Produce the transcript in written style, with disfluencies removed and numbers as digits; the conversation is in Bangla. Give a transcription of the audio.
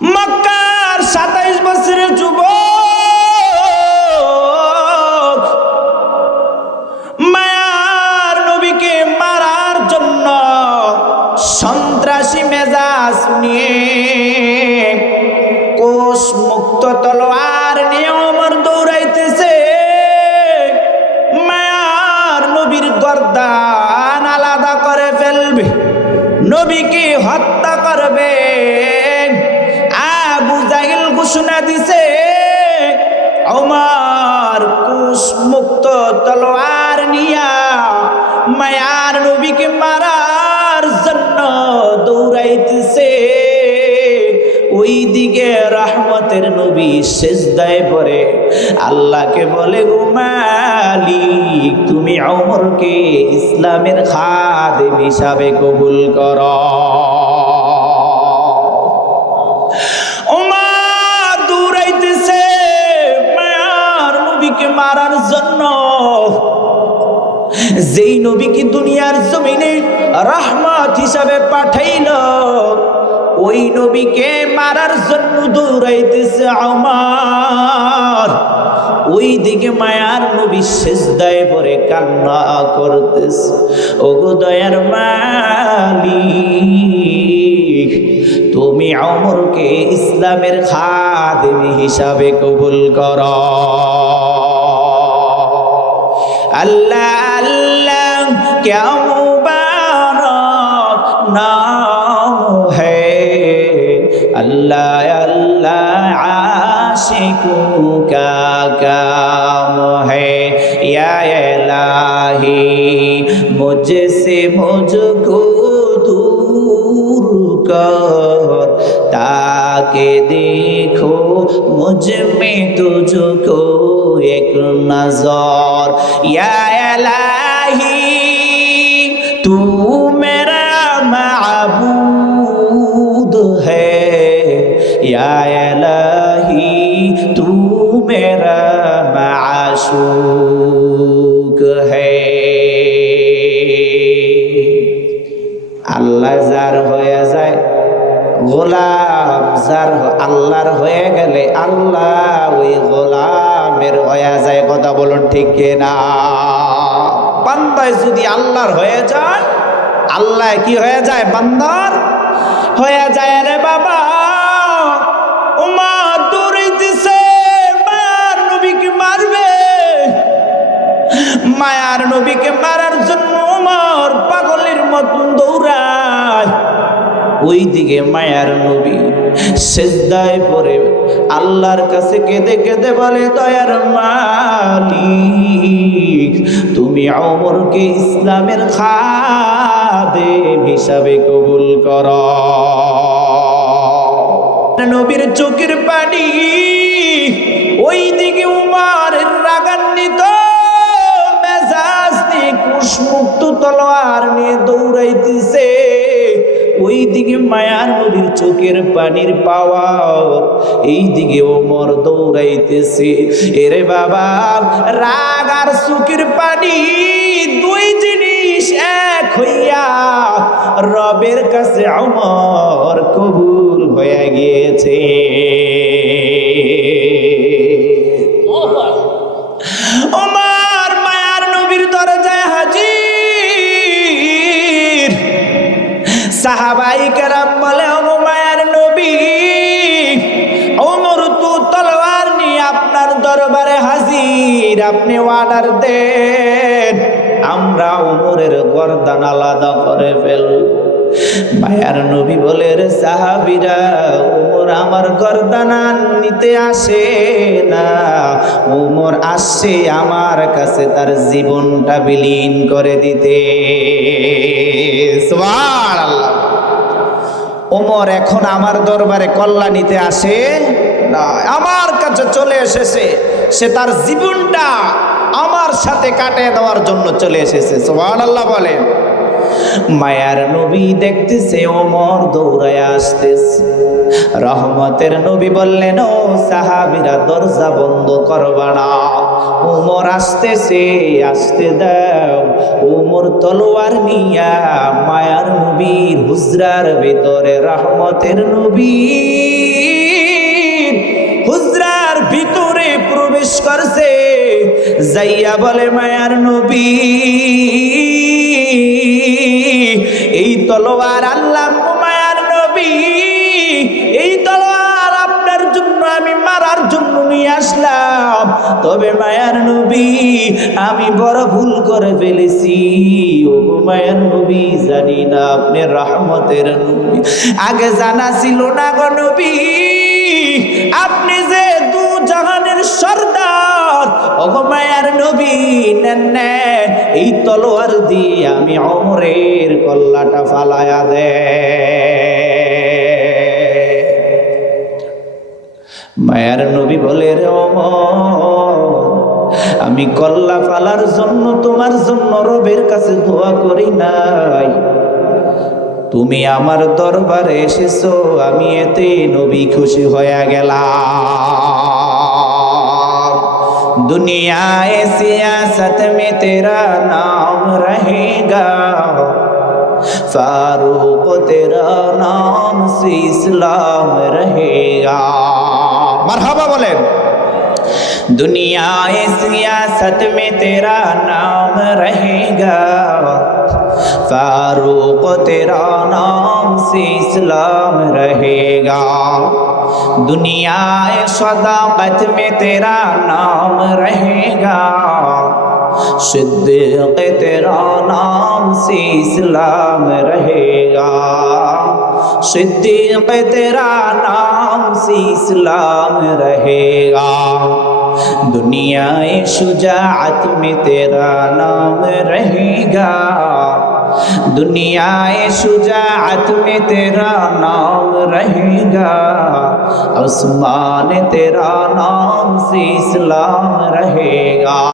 মক্কার 27 বছরের যুবক মায়ার নবীকে মারার জন্য সন্ত্রাসী মেজাজ নিয়ে কোষ মুক্ত তলোয়ার নিয়ে ওমর দৌড়াইতেছে। মায়ার নবীর গর্দান আলাদা করে ফেলবে, নবীকে হত্যা করবে। আবু জাহেল ঘোষণা দিছে, ওমর কোষ মুক্ত তলোয়ার নিয়া মায়ার নবীকে মারার জন্য দৌড়াইতেছে। ওই দিকে রহমতের নবী সিজদায় পড়ে আল্লাহকে বলে, গো মালিক, তুমি ওমরকে ইসলামের খাদেম হিসাবে কবুল করো। ওমর দৌড়াইতেছে মায়ার নবীকে মারার জন্য। যেই নবীকে দুনিয়ার জমিনে রহমত হিসাবে পাঠাইল, ওই নবীকে মারার জন্য দৌড়াইতেছে ওমর। ওই দিকে মায়ার নবী সিজদায় পড়ে কান্না করতেছে, ওগো দয়ার মালিক, তুমি ওমরকে ইসলামের খাদেম হিসাবে কবুল করো। আল্লাহ আল্লাহ ক্যা মুবারক নাম হ্যায়, अल्लाह अल्लाह आशिकों का काम है। या इलाही मुझसे मुझको दूर कर, ताकि देखो मुझ में तुझको एक नजर। या इलाही तू मेरा माबूद है, या इलाही तू मेरा माशूक है। আল্লাহ যার হয়ে যায় গোলাম, যার আল্লাহর হয়ে গেলে আল্লাহ ওই গোলামের হয়ে যায়। কথা বলুন ঠিক কিনা? বান্দায় যদি আল্লাহর হয়ে যায়, আল্লাহ কি হয়ে যায়? বান্দার হয়ে যায়। রে বাবা, ওমর দৌড়াইতেছে মায়ার নবীকে মারবে। মায়ার নবীকে মারার জন্য ওমর পাগলের মতন দৌড়ায়। ওই দিকে মায়ার নবী সিজদায় পড়ে আল্লাহর কাছে কেঁদে কেঁদে বলে, দয়ার মালিক, তুমি ওমরকে ইসলামের খাদেম হিসাবে কবুল করো। নবীর চোখের পানি, ওই দিকে উমরের রাগান্বিত মেজাজ নিয়ে কুশমুক্ত তলোয়ার নিয়ে দৌড়াইতেছে। ওই দিকে মায়ার নবীর চোখের পানির পাওয়ার, এই দিকে ওমর দৌড়াইতেছে। এরে বাবা, রাগ আর চোখের পানি দুই জিনিস এক হইয়া রবের কাছে ওমর কবুল হয়ে গিয়েছে। ওমর মায়ার নবীর দরজায় হাজির। সাহাবাই কেরাম বলে, ও মায়ার নবী, ওমর তো তলোয়ার নিয়ে আপনার দরবারে হাজির, আপনি অর্ডার দেন, আমরা ওমরের গর্দান আলাদা করে ফেলব। মায়ার নবী বলে, রে সাহাবীরা, ওমর আমার গর্দান নিতে আসে না, ওমর আসছে আমার কাছে তার জীবনটা বিলীন করে দিতে। সুবহানাল্লাহ। ওমর এখন আমার দরবারে কল্যাণ নিতে আসে না, আমার কাছে চলে এসেছে, সে তার জীবনটা আমার সাথে কাটিয়ে দেওয়ার জন্য চলে এসেছে। সুবহানাল্লাহ বলেন। মায়ার নবী দেখতেছে ওমর দৌড়ায় আসতেছে। রহমতের নবী বললেন, ও সাহাবীরা, দরজা বন্ধ করবা না, ওমর আসতেছে, আসতে দাও। ওমর তলোয়ার নিয়া মায়ার নবীর হুজরার ভিতরে রহমতের নবী যাইয়া বলে মায়ার নবী এই তলোয়ার আল্লাহ মায়ার নবী এই তলোয়ার আপনার জন্য আমি মারার জন্য নিয়ে আসলাম, তবে মায়ার নবী আমি বড় ভুল করে ফেলেছি। ও মায়ার নবী জানি না আপনি রহমতের নবী, আগে জানা ছিল না গো নবী আপনি যে দু জাহানের সর্দার। ও মায়ার নবী নেন নেন এই তলোয়ার দিয়ে আমি ওমরের কল্লাটা ফালায়া দে। মায়ার নবী বলে রে ওমর আমি কল্লা ফালার জন্য তোমার জন্য রবের কাছে দোয়া করি নাই, তুমি আমার দরবারে এসেছো আমি এতে নবী খুশি হয়ে গেলাম। দুনিয়ায়ে সিয়াসত মে তেরা নাম রহেগা, ফারুক তেরা নাম সে ইসলাম রহেগা। মারহাবা বলেন। दुनियाए सियासत में तेरा नाम रहेगा, फारूक तेरा नाम से इस्लाम रहेगा। दुनियाए सदाकत में तेरा नाम रहेगा, सिद्दीक तेरा नाम से इस्लाम रहेगा। सिद्दीक तेरा नाम से इस्लाम रहेगा। दुनियाए शुजाअत में तेरा नाम रहेगा, दुनियाए शुजाअत में तेरा नाम रहेगा। उस्मान तेरा नाम से इस्लाम रहेगा।